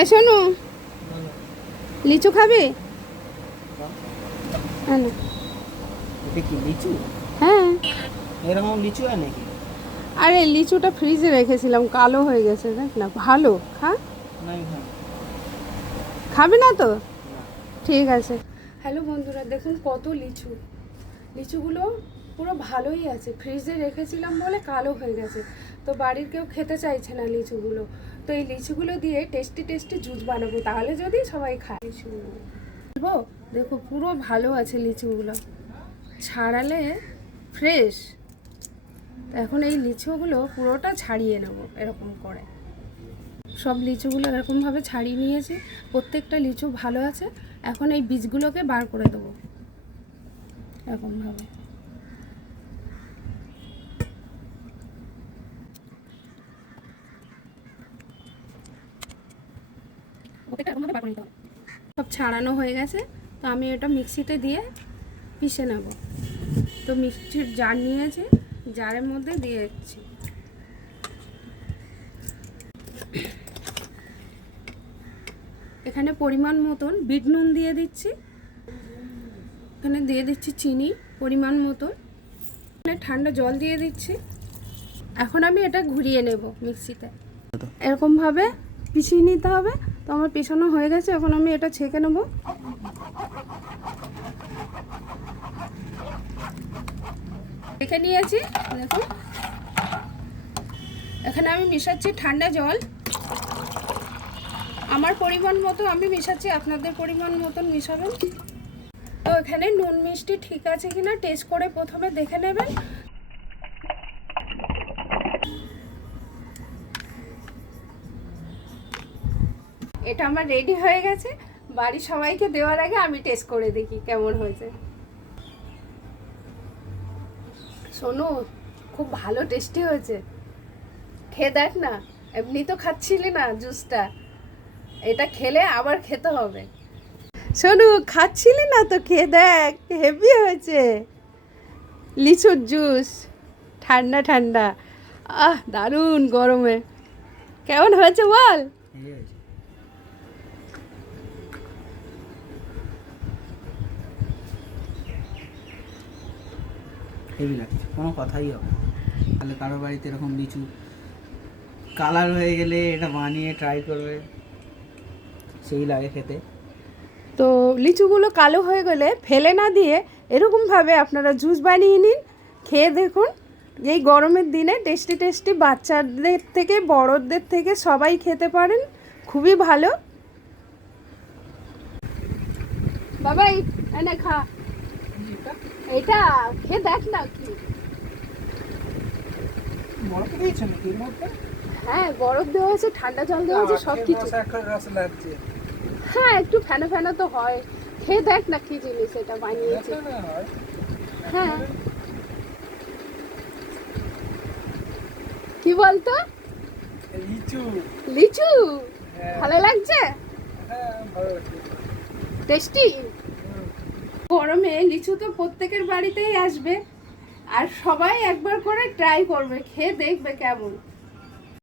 এই শোনো। লিচু খাবে? হ্যাঁ। লিচু? হ্যাঁ। এরকম লিচু হয় নাকি? আরে লিচুটা ফ্রিজে রেখেছিলাম কালো হয়ে গেছে দেখ না ভালো খা। না। খাবে না তো? ঠিক আছে। হ্যালো বন্ধুরা দেখুন কত লিচু। লিচুগুলো পুরো ভালোই আছে ফ্রিজে রেখেছিলাম বলে কালো হয়ে গেছে। তো বাড়ির কেউ খেতে চাইছে না লিচুগুলো। তো এই লিচুগুলো দিয়ে টেস্টি টেস্টি জুস বানাবো, তাহলে যদি সবাই খায়। লিচুগুলো বলব, দেখো পুরো ভালো আছে লিচুগুলো। ছাড়ালে ফ্রেশ এখন এই লিচুগুলো পুরোটা ছাড়িয়ে নেব এরকম করে। সব লিচুগুলো এরকমভাবে ছাড়িয়ে নিয়েছি, প্রত্যেকটা লিচু ভালো আছে। এখন এই বীজগুলোকে বার করে দেবো। এরকমভাবে। সব ছাড়ানো হয়ে গেছে, তো আমি এটা মিক্সিতে দিয়ে পিষে নেব। তো মিক্সির জার নিয়েছি, জারের মধ্যে দিয়ে দিচ্ছি। এখানে পরিমাণ মতন বিট নুন দিয়ে দিচ্ছি। এখানে দিয়ে দিচ্ছি চিনি, পরিমাণ মতন। এখানে ঠান্ডা জল দিয়ে দিচ্ছি। এখন আমি এটা ঘুরিয়ে নেব মিক্সিতে। এরকমভাবে পিষিয়ে নিতে হবে। তো আমার পেছানো হয়ে গেছে, এখন আমি এটা ছেঁকে নেব। ছেঁকে নিয়েছি দেখুন এখানে আমি মিশাচ্ছি ঠান্ডা জল। আমার পরিমাণ মতো আমি মিশাচ্ছি, আপনাদের পরিমাণ মতন মিশাবেন। তো এখানে নুন মিষ্টি ঠিক আছে কিনা, টেস্ট করে প্রথমে দেখে নেবেন। এটা আমার রেডি হয়ে গেছে। বাড়ির সবাইকে দেওয়ার আগে আমি টেস্ট করে দেখি কেমন হয়েছে। শোনো খুব ভালো টেস্টি হয়েছে। খেয়ে দেখ না, এমনি তো খাচ্ছিলি না জুসটা। এটা খেলে আবার খেতে হবে। শোনু খাচ্ছিলি না তো? খেয়ে দেখ হেভি হয়েছে। লিচুর জুস, ঠান্ডা ঠান্ডা। আহ, দারুণ গরমে। কেমন হয়েছে বল? হেভি লাগছে, কোনো কথাই হবে তাহলে কারও বাড়িতে এরকম লিচু কালার হয়ে গেলে এটা বানিয়ে ট্রাই করবে, সেই লাগে খেতে। তো লিচুগুলো কালো হয়ে গেলে ফেলে না দিয়ে এরকমভাবে আপনারা জুস বানিয়ে নিন, খেয়ে দেখুন। এই গরমের দিনে টেস্টি টেস্টি বাচ্চাদের থেকে, বড়দের থেকে সবাই খেতে পারেন, খুবই ভালো। বাবা এই খা। এটা খেয়ে দেখ না কি। বরফ দিয়েছে নাকি এর মধ্যে? হ্যাঁ বরফ দেওয়া হয়েছে ঠান্ডা জল দেওয়া হয়েছে সব কিছু। হ্যাঁ একটু ফেনা ফেনা তো হয়। খেয়ে দেখ না কি জিনিস এটা বানিয়েছে। হ্যাঁ? কি বলতো? লিচু। লিচু? হ্যাঁ। ভালো লাগছে? হ্যাঁ ভালো লাগছে। টেস্টি? গরমে লিচু তো প্রত্যেকের বাড়িতেই আসবে। আর সবাই একবার করে ট্রাই করবে, খেয়ে দেখবে কেমন।